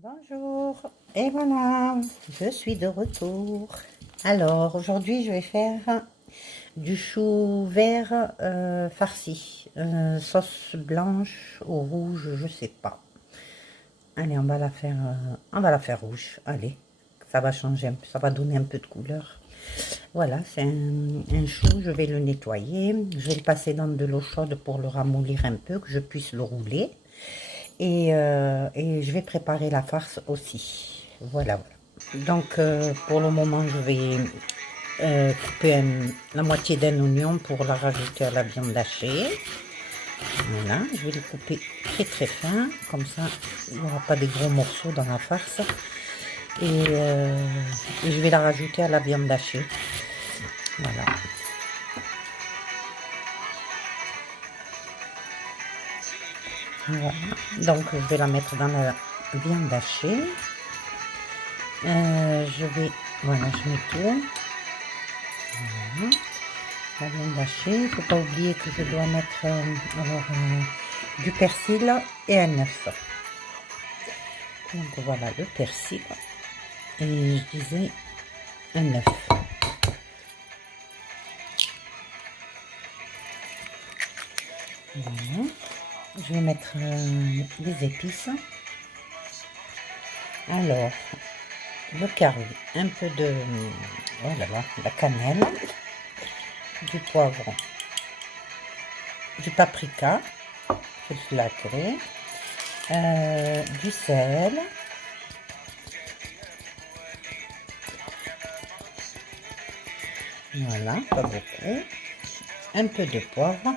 Bonjour, et voilà, je suis de retour. Alors, aujourd'hui, je vais faire du chou vert farci, sauce blanche ou rouge, je sais pas. Allez, on va la faire rouge. Allez, ça va changer, ça va donner un peu de couleur. Voilà, c'est un chou, je vais le nettoyer, je vais le passer dans de l'eau chaude pour le ramollir un peu, que je puisse le rouler. Et je vais préparer la farce aussi. Voilà, voilà. Donc, pour le moment, je vais couper la moitié d'un oignon pour la rajouter à la viande hachée. Voilà, je vais le couper très très fin, comme ça, il n'y aura pas des gros morceaux dans la farce. Et je vais la rajouter à la viande hachée. Voilà. Voilà. Donc, je vais la mettre dans la viande hachée. Voilà, je mets tout. Voilà. La viande hachée. Il ne faut pas oublier que je dois mettre du persil et un œuf. Donc voilà le persil. Et je disais un œuf. Voilà. Je vais mettre des épices. Alors, le curry, un peu de la cannelle, du poivre, du paprika, feuilleté, du sel, voilà, pas beaucoup, un peu de poivre,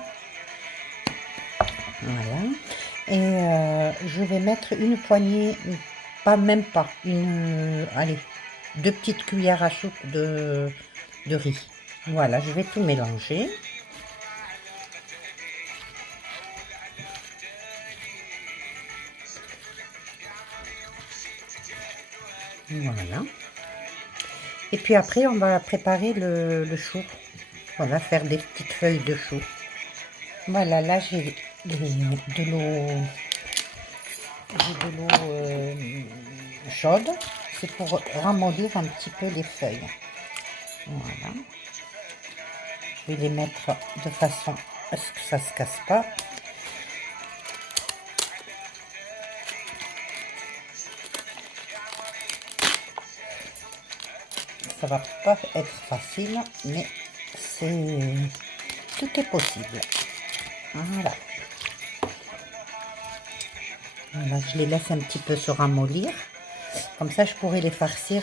voilà, et je vais mettre une poignée, même pas, allez, 2 petites cuillères à soupe de riz. Voilà, je vais tout mélanger. Voilà. Et puis après, on va préparer le chou. On va faire des petites feuilles de chou. Voilà, là j'ai de l'eau chaude. C'est pour ramollir un petit peu les feuilles. Voilà. Je vais les mettre de façon à ce que ça ne se casse pas. Ça va pas être facile, mais tout est possible. Voilà. Voilà, je les laisse un petit peu se ramollir. Comme ça, je pourrai les farcir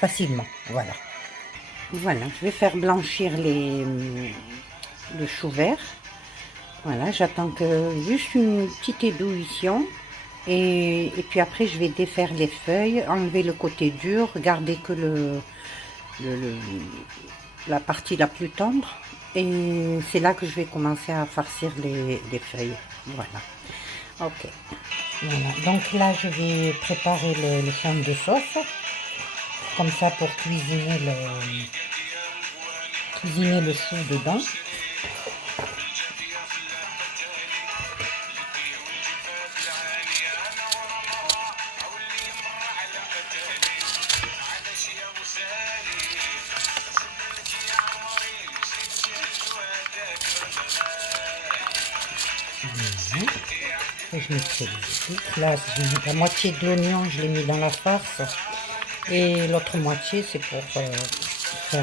facilement. Voilà. Voilà, je vais faire blanchir le chou vert. Voilà, j'attends que juste une petite ébullition. Et puis après, je vais défaire les feuilles, enlever le côté dur, garder que la partie la plus tendre. Et c'est là que je vais commencer à farcir les feuilles. Voilà. Ok. Voilà. Donc là, je vais préparer le fond de sauce. Comme ça, pour cuisiner le chou dedans. Et je mettrai les épices. Là, la moitié de l'oignon, je l'ai mis dans la farce. Et l'autre moitié, c'est pour faire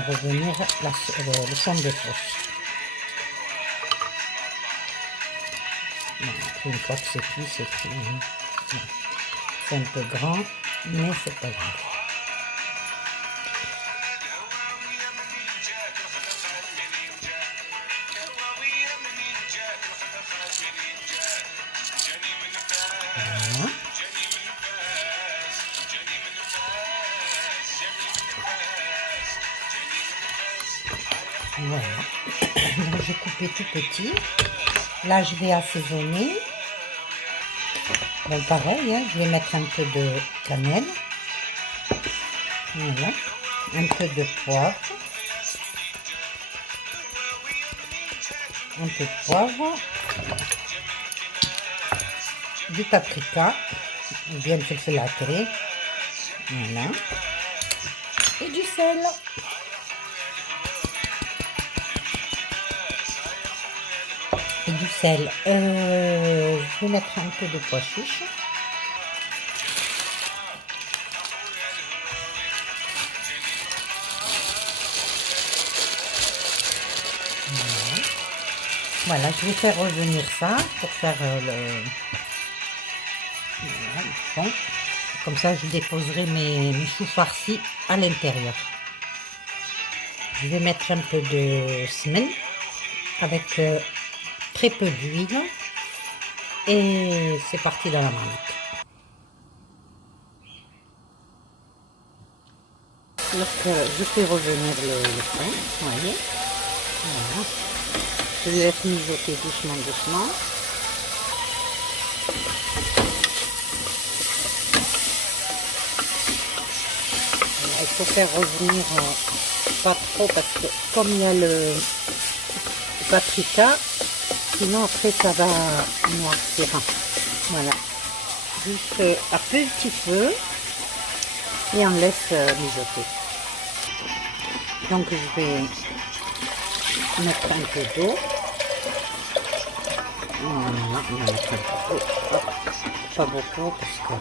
revenir le fond de sauce. Voilà, une fois que c'est cuit, c'est cuit. Voilà. C'est un peu grand, mais c'est pas grave. Voilà. Voilà. Donc j'ai coupé tout petit. Là, je vais assaisonner. Bon, pareil, hein, je vais mettre un peu de cannelle. Voilà. Un peu de poivre. Un peu de poivre. Du paprika. bien filtré. Voilà. Et du sel. Et du sel. Je vais mettre un peu de pois chiches. Voilà. Voilà, je vais faire revenir ça pour faire le fond. Comme ça, je déposerai mes choux farcis à l'intérieur. Je vais mettre un peu de semaine avec très peu d'huile. Et c'est parti dans la marmite. Donc, je fais revenir le fond, vous voyez. Voilà. Je le laisse mijoter doucement, doucement. Voilà, il faut faire revenir pas trop parce que comme il y a le paprika, sinon après ça va noircir. Voilà. Juste à petit feu et on laisse mijoter. Donc je vais mettre un peu d'eau. Voilà, on va mettre un peu d'eau. Pas beaucoup parce que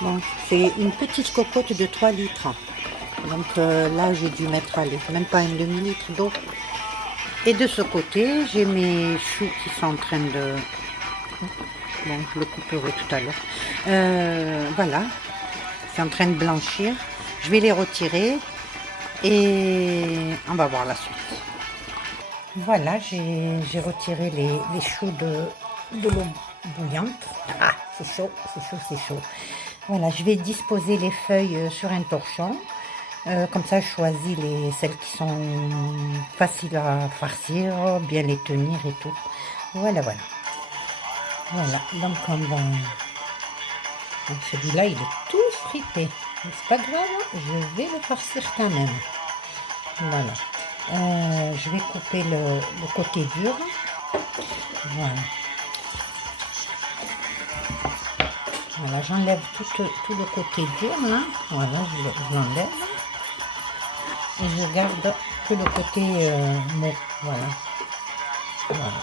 bon, c'est une petite cocotte de 3 litres. Donc là j'ai dû mettre, allez, même pas une demi-litre d'eau. Et de ce côté, j'ai mes choux qui sont en train de... Bon, je le couperai tout à l'heure. Voilà, c'est en train de blanchir. Je vais les retirer et on va voir la suite. Voilà, j'ai retiré les choux de l'eau bouillante. Ah, c'est chaud, c'est chaud, c'est chaud. Voilà, je vais disposer les feuilles sur un torchon. Comme ça, je choisis celles qui sont faciles à farcir, bien les tenir et tout. Voilà, voilà. Voilà, donc on va... Celui-là, il est tout frité. Mais c'est pas grave, je vais le farcir quand même. Voilà. Je vais couper le côté dur. Voilà. Voilà, j'enlève tout le côté dur, là. Voilà, je l'enlève. Et je garde que le côté mou. Voilà. Voilà.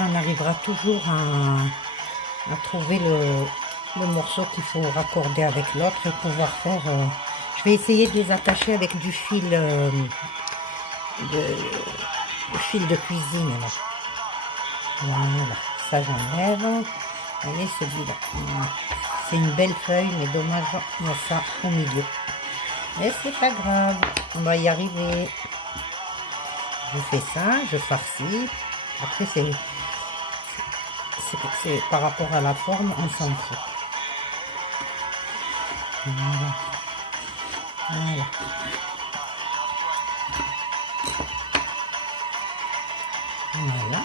On arrivera toujours à trouver le morceau qu'il faut raccorder avec l'autre et pouvoir faire... je vais essayer de les attacher avec du fil de cuisine. Là. Voilà, ça j'enlève. Vous voyez celui-là. Voilà. C'est une belle feuille, mais dommage, il y a ça au milieu. Mais c'est pas grave, on va y arriver. Je fais ça, je farcis. Après c'est par rapport à la forme, on s'en fout. Voilà. Voilà. Voilà.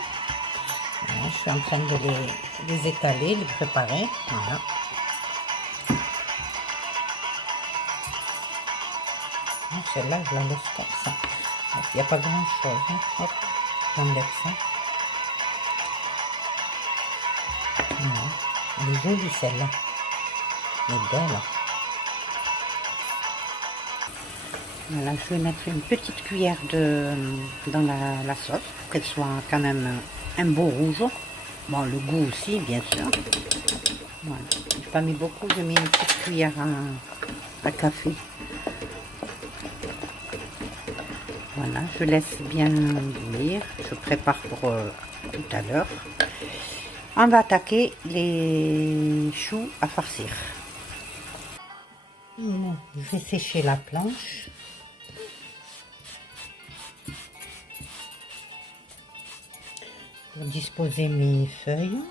Voilà. Je suis en train de les étaler, les préparer. Voilà. Celle-là, je la laisse comme ça. Il n'y a pas grand-chose. Hein. Hop, j'enlève ça. Voilà. Elle est jolie celle-là. Elle est belle. Voilà, je vais mettre une petite cuillère dans la sauce pour qu'elle soit quand même un beau rouge. Bon, le goût aussi, bien sûr. Voilà. Je n'ai pas mis beaucoup, j'ai mis une petite cuillère à café. Voilà, je laisse bien bouillir. Je prépare pour tout à l'heure. On va attaquer les choux à farcir. Bon, je vais sécher la planche. Pour disposer mes feuilles.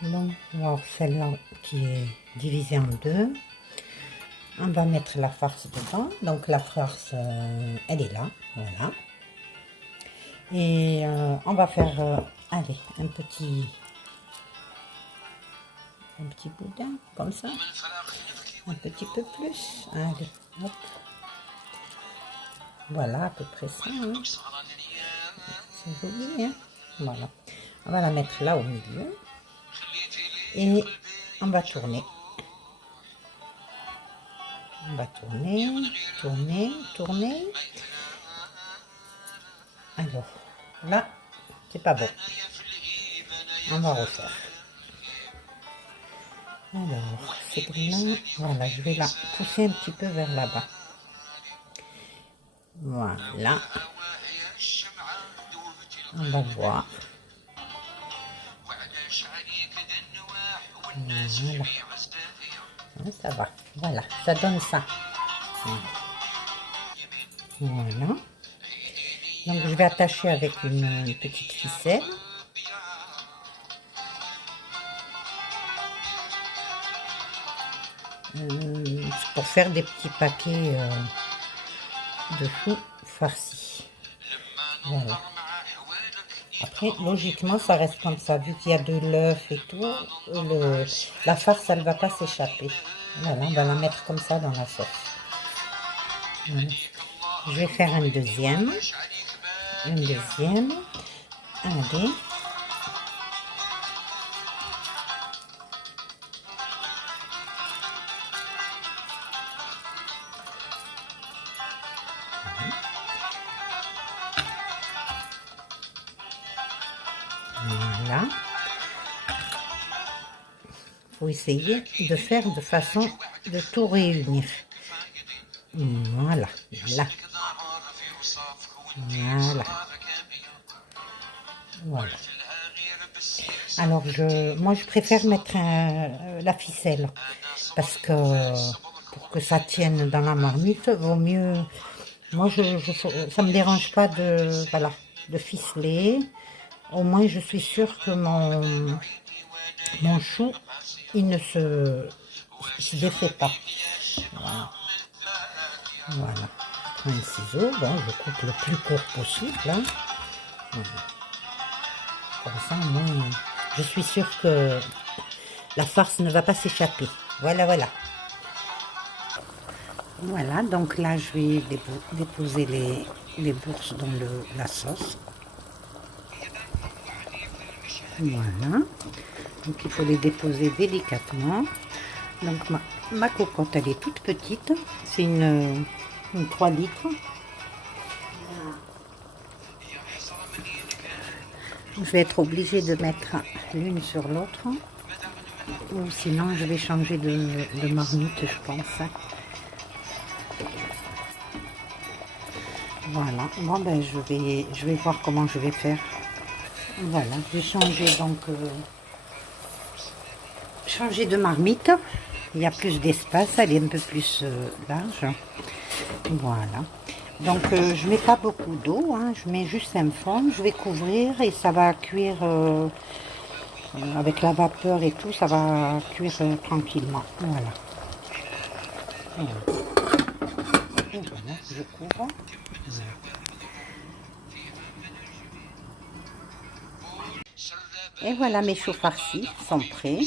Bon, alors celle-là qui est divisée en deux. On va mettre la farce dedans. Donc la farce, elle est là, voilà. Et on va faire, allez, un petit boudin, comme ça. Un petit peu plus. Allez, hop. Voilà, à peu près ça. Hein. C'est joli, hein. Voilà. On va la mettre là au milieu. Et on va tourner. On va tourner, tourner, tourner. Alors, là, c'est pas bon. On va refaire. Alors, c'est là. Voilà, je vais la pousser un petit peu vers là-bas. Voilà. On va voir. Voilà. Ça va. Voilà, ça donne ça. Voilà. Donc je vais attacher avec une petite ficelle. Pour faire des petits paquets de choux farcis. Voilà. Après, logiquement, ça reste comme ça. Vu qu'il y a de l'œuf et tout, la farce, elle ne va pas s'échapper. Voilà, on va la mettre comme ça dans la sauce. Voilà. Je vais faire un deuxième. Un deuxième. Allez. Voilà. Il faut essayer de faire de façon de tout réunir. Voilà. Là. Voilà. Voilà. Alors, moi, je préfère mettre la ficelle. Parce que pour que ça tienne dans la marmite, vaut mieux... Moi, ça me dérange pas voilà, de ficeler. Au moins, je suis sûre que mon chou, il ne se défait pas. Voilà. Voilà. Je prends un ciseau. Bon, je coupe le plus court possible. Hein. Voilà. Comme ça, moi, je suis sûre que la farce ne va pas s'échapper. Voilà, voilà. Voilà, donc là, je vais déposer les bourses dans la sauce. Voilà. Donc, il faut les déposer délicatement. Donc, ma cocotte, elle est toute petite. C'est une 3 litres. Je vais être obligée de mettre l'une sur l'autre. Ou sinon, je vais changer de marmite, je pense. Voilà. Bon, ben, je vais voir comment je vais faire. Voilà, j'ai changé donc changer de marmite. Il y a plus d'espace, elle est un peu plus large. Voilà. Donc je mets pas beaucoup d'eau, hein, je mets juste un fond, je vais couvrir et ça va cuire avec la vapeur et tout, ça va cuire tranquillement. Voilà. Voilà. Et voilà, je couvre. Voilà. Et voilà, mes choux farcis sont prêts.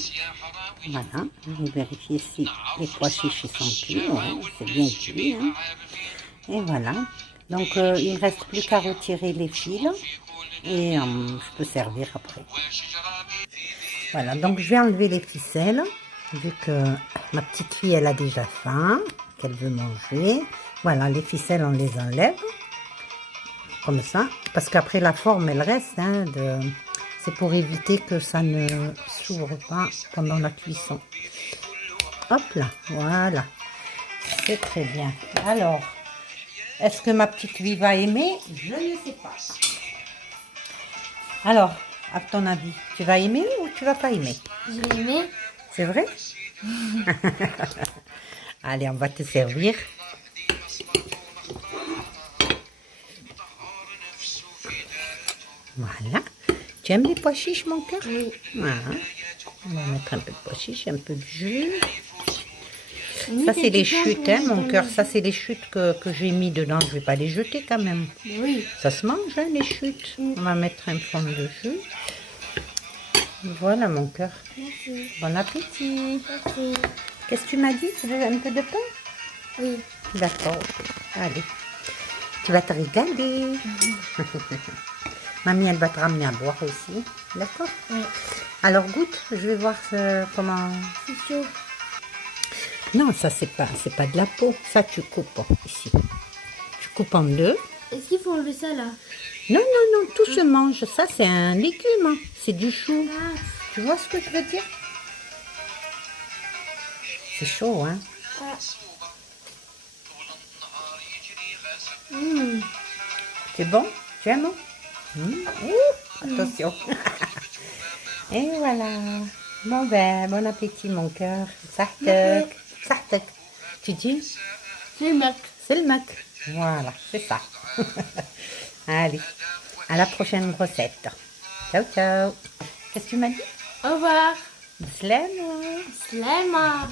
Voilà, je vais vérifier si les pois chiches sont cuits. Ouais, c'est bien cuit. Hein. Et voilà. Donc, il ne reste plus qu'à retirer les fils. Et je peux servir après. Voilà, donc je vais enlever les ficelles. Vu que ma petite fille, elle a déjà faim, qu'elle veut manger. Voilà, les ficelles, on les enlève. Comme ça. Parce qu'après, la forme, elle reste. Hein, c'est pour éviter que ça ne s'ouvre pas pendant la cuisson. Hop là, voilà. C'est très bien. Alors, est-ce que ma petite fille va aimer? Je ne sais pas. Alors, à ton avis, tu vas aimer ou tu vas pas aimer? Je vais aimer. C'est vrai? Allez, on va te servir. Voilà. Tu aimes les pois chiches, mon cœur? Oui. Voilà. On va mettre un peu de pois chiches, un peu de jus. Ça, c'est les chutes, hein, mon cœur. Ça, c'est les chutes que j'ai mis dedans. Je ne vais pas les jeter quand même. Oui. Ça se mange, hein, les chutes. On va mettre un fond de jus. Voilà, mon cœur. Merci. Bon appétit. Merci. Qu'est-ce que tu m'as dit? Tu veux un peu de pain? Oui. D'accord. Allez. Tu vas te régaler. Mamie, elle va te ramener à boire aussi. D'accord? Oui. Alors goûte, je vais voir comment... C'est chaud. Non, ça c'est pas de la peau. Ça tu coupes ici. Tu coupes en deux. Est-ce qu'il faut enlever ça là? Non, non, non, tout se mange. Ça c'est un légume. Hein. C'est du chou. Ah. Tu vois ce que je veux dire? C'est chaud, hein? Ah. Mmh. C'est bon? Tu aimes? Attention. Et voilà. Bon ben, bon appétit mon cœur. Sartek. Sartek. Tu dis? C'est le mec. C'est le mec. Voilà, c'est ça. Allez, à la prochaine recette. Ciao, ciao. Qu'est-ce que tu m'as dit? Au revoir. Slema. Slema.